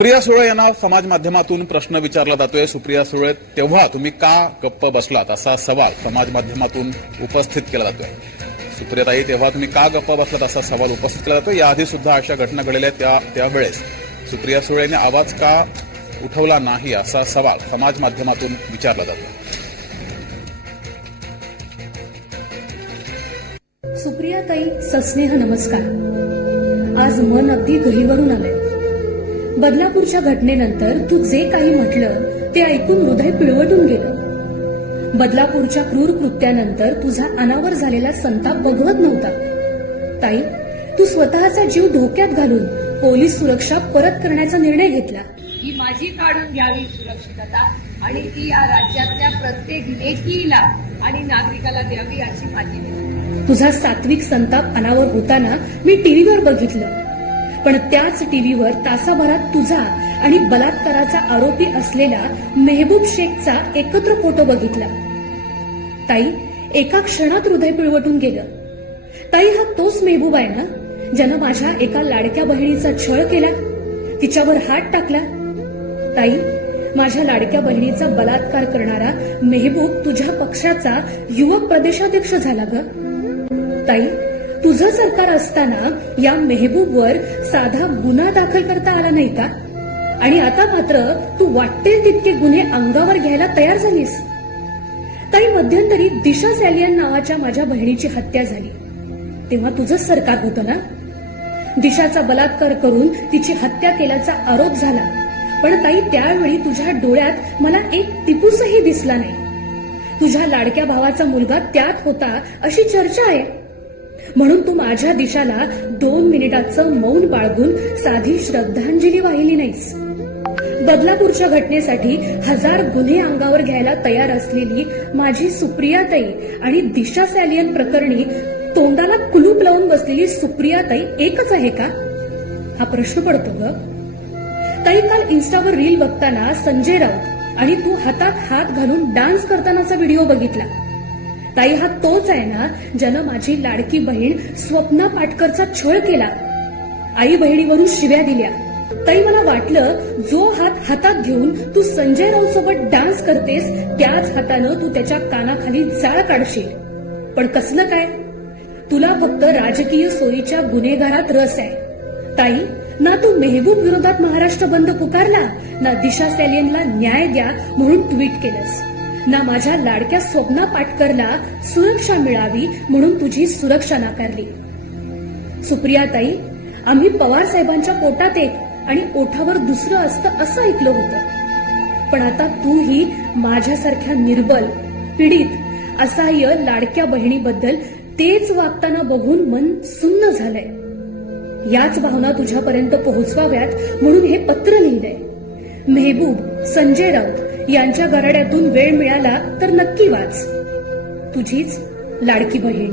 सुप्रिया सुळे यांना समाज माध्यमातून प्रश्न विचारला जातोय. सुप्रिया सुळे तेव्हा तुम्ही का गप्प बसलात? असा सवाल समाज माध्यमातून उपस्थित केला जातोय. सुप्रियाताई तेव्हा तुम्ही का गप्प बसलात? असा सवाल उपस्थित केला जातोय. याआधी सुद्धा अशा घटना घडलेल्या त्या त्यावेळेस सुप्रिया सुळेने आवाज का उठवला नाही? असा सवाल समाज माध्यमातून विचारला जातो सुप्रियाताई सस्नेह नमस्कार. आज मन अगदी गहीवरून आलंय. बदलापूरच्या घटनेनंतर तू जे काही म्हटलं ते ऐकून हृदय पिळवटून गेलं. बदलापूरच्या क्रूर कृत्यानंतर तुझा अनावर झालेला संताप बघवत नव्हता. ताई तू स्वतःचा जीव धोक्यात घालून पोलीस सुरक्षा परत करण्याचा निर्णय घेतला. ही माझी काढून घ्यावी सुरक्षितता आणि ती या राज्यातल्या प्रत्येक लेखीला आणि नागरिकाला द्यावी अशी माझी. तुझा सात्विक संताप अनावर होताना मी टीव्हीवर बघितलं. पण त्याच टीव्हीवर तासाभरात तुझा आणि बलात्काराचा आरोपी असलेला मेहबूब शेखचा एकत्र फोटो बघितला. ताई एका क्षणात हृदय पिळवटून गेलं. ताई हा तोच मेहबूब आहे ना? ज्यानं माझ्या एका लाडक्या बहिणीचा छळ केला तिच्यावर हात टाकला. ताई माझ्या लाडक्या बहिणीचा बलात्कार करणारा मेहबूब तुझ्या पक्षाचा युवक प्रदेशाध्यक्ष झाला ग. ताई तुझं सरकार असताना या मेहबूबवर साधा गुन्हा दाखल करता आला नाही का? आणि आता मात्र तू वाटते तितके गुन्हे अंगावर घ्यायला तयार झालीस. ताई मध्यंतरी दिशा सॅलियन नावाच्या माझ्या बहिणीची हत्या झाली. तेव्हा तुझंच सरकार होतं ना? दिशाचा बलात्कार करून तिची हत्या केल्याचा आरोप झाला. पण ताई त्यावेळी तुझ्या डोळ्यात मला एक टिपूसही दिसला नाही. तुझ्या लाडक्या भावाचा मुलगा त्यात होता अशी चर्चा आहे. म्हणून तू माझ्या दिशाला दोन मिनिटाचं मौन बाळगून साधी श्रद्धांजली वाहिली नाहीस. बदलापूरच्या घटनेसाठी हजार गुन्हे अंगावर घ्यायला तयार असलेली माझी सुप्रियाताई आणि दिशा सॅलियन प्रकरणी तोंडाला कुलूप लावून बसलेली सुप्रियाताई एकच आहे का? हा प्रश्न पडतो ग. ताई काल इन्स्टावर रील बघताना संजय राऊत आणि तू हातात हात घालून डान्स करतानाचा व्हिडिओ बघितला. ताई हा तोच आहे ना ज्यानं माझी लाडकी बहीण स्वप्ना पाटकरचा छळ केला. आई बहिणीवरून शिव्या दिल्या. ताई मला वाटलं जो हात हातात घेऊन तू संजय राऊत सोबत डान्स करतेस त्याच हातानं तू त्याच्या कानाखाली जाळ काढशील. पण कसलं काय? तुला फक्त राजकीय सोयीच्या गुन्हेगारात रस आहे. ताई ना तू मेहबूब विरोधात महाराष्ट्र बंद पुकारला ना दिशा सॅलियनला न्याय द्या म्हणून ट्विट केलंस. ना माझ्या लाडक्या स्वप्ना पाटकरला सुरक्षा मिळावी म्हणून तुझी सुरक्षा नाकारली. सुप्रियाताई आम्ही पवार साहेबांच्या पोटात एक आणि ओठावर दुसरं असतं असं ऐकलं होतं. पण आता तूही माझ्यासारख्या निर्बल पीडित असहाय्य लाडक्या बहिणीबद्दल तेच वागताना बघून मन सुन्न झालंय. याच भावना तुझ्यापर्यंत पोहोचवाव्यात म्हणून हे पत्र लिहिलंय. मेहबूब संजय राऊत यांच्या गराड्यातून वेळ मिळाला तर नक्की वाच. तुझीच लाडकी बहीण.